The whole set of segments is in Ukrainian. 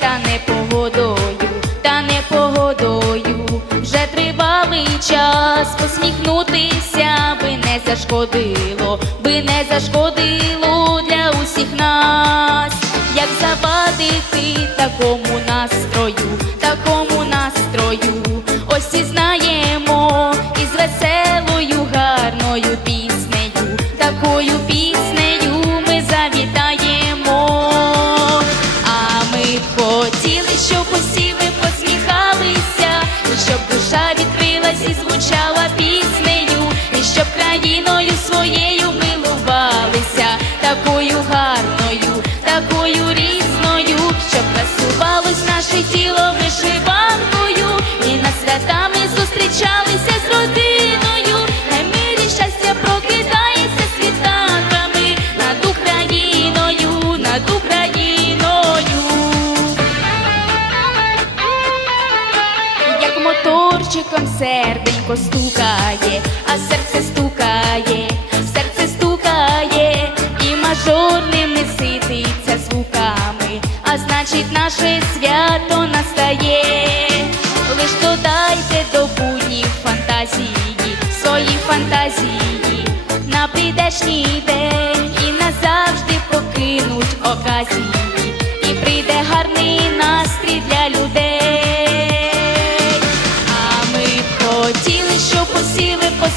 та непогодою, та непогодою. Вже тривалий час посміхнутися би не зашкодило, би не зашкодило для усіх нас. Як завадити такому настрою, такому настрою, відкрилась і звучала піснею, і щоб країною своєю милувалися, такою гарною, такою різною, щоб красувалось наше тіло вишиванкою, і на свята моторчиком серденько стукає, а серце стукає, серце стукає, і мажор не сититься звуками, а значить наше свято настає. Лиш додайте до будніх фантазії, свої фантазії на прийдешній день і назавжди покинуть оказії,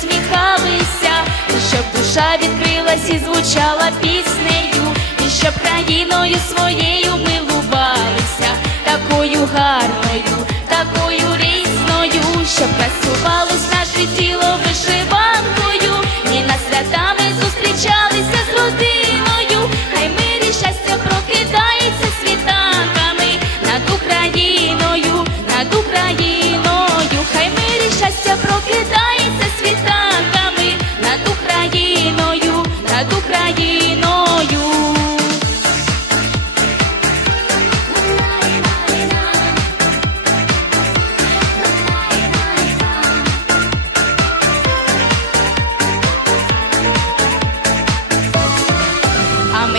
посміхалися, і щоб душа відкрилась і звучала піснею, і щоб країною своєю милувалися, такою гарною, такою різною, щоб красувалось наше тіло вишиванкою, і на свята ми зустрічалися з родиною, хай мирі щастя прокидається світанками над Україною, над Україною, хай мирі щастя прокидається світанками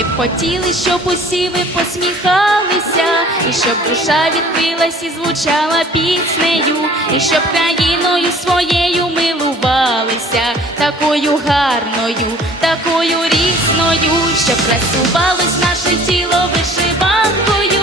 б хотіли, щоб усі ви посміхалися, і щоб душа відкрилась і звучала піснею, і щоб країною своєю милувалися, такою гарною, такою різною, щоб красувалось наше тіло вишиванкою,